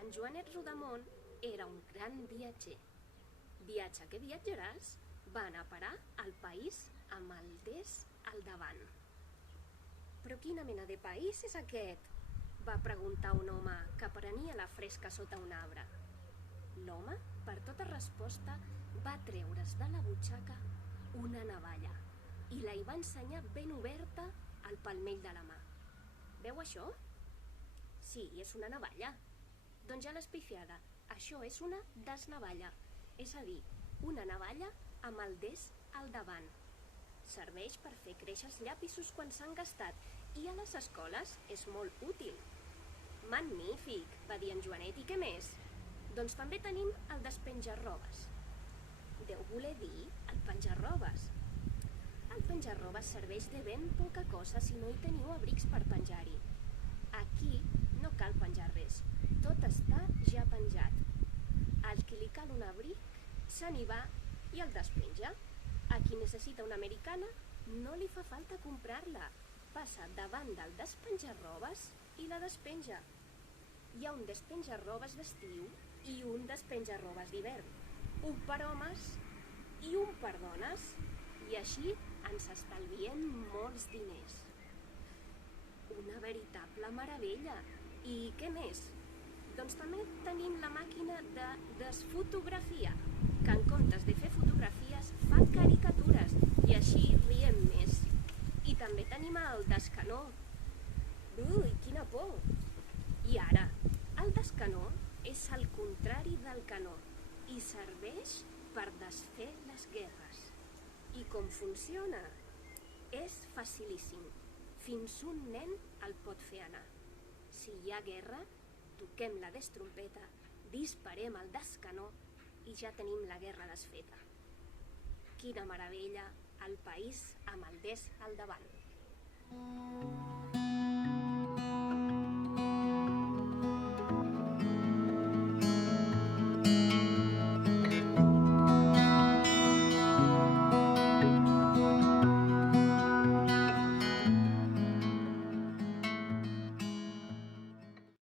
En Joanet Rodamón era un gran viatger. Viatge que viatjaràs va anar a parar al país amb el des al davant. «Però quina mena de país és aquest?», va preguntar un home que prenia la fresca sota un arbre. L'home, per tota resposta, va treure's de la butxaca una navalla i la hi va ensenyar ben oberta al palmell de la mà. «Veu això?» «Sí, és una navalla». «Doncs ja l'has pifiada, això és una desnavalla, és a dir, una navalla amb el des al davant. Serveix per fer créixer els llapisos quan s'han gastat i a les escoles és molt útil». «Magnífic», va dir en Joanet, «i què més?» «Doncs també tenim el despenjarrobes». «Deu voler dir el penjarrobes». «El penjarrobes serveix de ben poca cosa si no hi teniu abrics per penjar-hi. Aquí no cal penjar res, tot està ja penjat. Al qui li cal un abric, se n'hi va i el despenja. A qui necessita una americana, no li fa falta comprar-la. Passa davant del despenjarrobes i la despenja. Hi ha un despenjarrobes d'estiu i un despenjarrobes d'hivern, un per homes i un per dones, i així ens estalviem molts diners». «Una veritable meravella. I què més?» «Doncs també tenim la màquina de desfotografia, que en comptes de fer fotografies fa caricatures i així riem més. I també tenim el descanó». «Ui, quina por!» «I ara, el descanó és el contrari del canó i serveix per desfer les guerres. I com funciona? És facilíssim. Fins un nen el pot fer anar. Si hi ha guerra, toquem la destrompeta, disparem el descanó i ja tenim la guerra desfeta. Quina meravella, el país amb el des al davant».